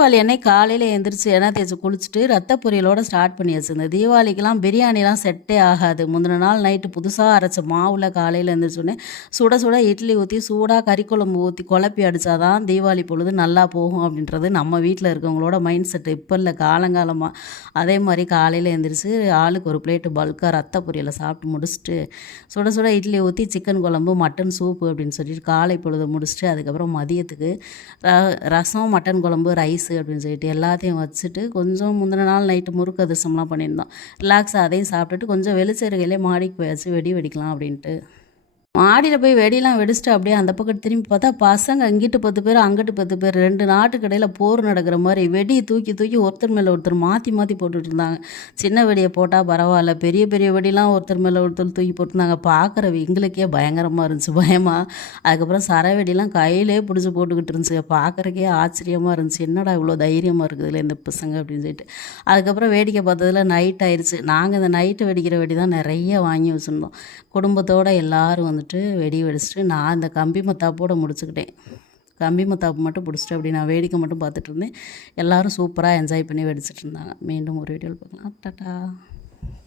தீபாவளி அன்னைக்கு காலையில் எழுந்திரிச்சு எண்ணெய் தேய்ச்சி குளிச்சுட்டு ரத்த பொரியலோடு ஸ்டார்ட் பண்ணியாச்சு. இந்த தீபாவளிக்கெலாம் பிரியாணிலாம் செட்டே ஆகாது. முந்தின நாள் நைட்டு புதுசாக அரைச்ச மாவில் காலையில் எழுந்திரிச்சோடனே சுட சுட இட்லி ஊற்றி சூடாக கறிக்குழம்பு ஊற்றி குழப்பி அடித்தாதான் தீபாவளி பொழுது நல்லா போகும் அப்படின்றது நம்ம வீட்டில் இருக்கவங்களோட மைண்ட் செட்டு. இப்போ இல்லை, காலங்காலமாக. அதே மாதிரி காலையில் எழுந்திரிச்சு ஆளுக்கு ஒரு பிளேட்டு பல்காக ரத்த பொரியலை சாப்பிட்டு முடிச்சுட்டு சுட சுட இட்லி ஊற்றி சிக்கன் குழம்பு மட்டன் சூப்பு அப்படின்னு சொல்லிட்டு காலை பொழுது முடிச்சுட்டு அதுக்கப்புறம் மதியத்துக்கு ரசம் மட்டன் குழம்பு ரைஸு அப்படின்னு சொல்லிட்டு எல்லாத்தையும் வச்சுட்டு கொஞ்சம் முந்தின நாள் நைட்டு முறுக்கு அதிரசம்லாம் பண்ணியிருந்தோம். ரிலாக்ஸாக அதையும் சாப்பிட்டுட்டு கொஞ்சம் வெளிச்சருகையிலே மாடிக்கு போயாச்சு வெடி வெடிக்கலாம் அப்படின்ட்டு. மாடியில் போய் வெடிலாம் வெடிச்சிட்டு அப்படியே அந்த பக்கம் திரும்பி பார்த்தா பசங்க இங்கிட்டு 10 பேர் அங்கிட்டு 10 பேர் 2 நாட்டுக்கு இடையில் போர் நடக்கிற மாதிரி வெடி தூக்கி தூக்கி ஒருத்தர் மேலே ஒருத்தர் மாற்றி மாற்றி போட்டுட்டு இருந்தாங்க. சின்ன வெடியை போட்டால் பரவாயில்ல, பெரிய பெரிய வெடிலாம் ஒருத்தர் மேலே ஒருத்தர் தூக்கி போட்டுருந்தாங்க. பார்க்குற எங்களுக்கே பயங்கரமாக இருந்துச்சு, பயமாக. அதுக்கப்புறம் சரவெடிலாம் கையிலே பிடிச்சி போட்டுக்கிட்டு இருந்துச்சு. பார்க்குறக்கே ஆச்சரியமாக இருந்துச்சு, என்னடா இவ்வளோ தைரியமாக இருக்குதுல்ல இந்த பசங்க அப்படின்னு சொல்லிட்டு. அதுக்கப்புறம் வேடிக்கை பார்த்ததில் நைட் ஆயிடுச்சு. நாங்கள் இந்த நைட்டு வெடிக்கிற வெடி தான் நிறைய வாங்கி வச்சுருந்தோம். குடும்பத்தோடு எல்லோரும் வந்துட்டு வெடி வெடிச்சிட்டு நான் இந்த கம்பி மத்தாப்போடு முடிச்சுக்கிட்டேன். கம்பி மத்தாப்பு மட்டும் பிடிச்சிட்டு அப்படி நான் வேடிக்கை மட்டும் பார்த்துட்டு இருந்தேன். எல்லோரும் சூப்பராக என்ஜாய் பண்ணி வெடிச்சிட்டு இருந்தாங்க. மீண்டும் ஒரு வீடியோவில் பார்க்கலாம். டாட்டா.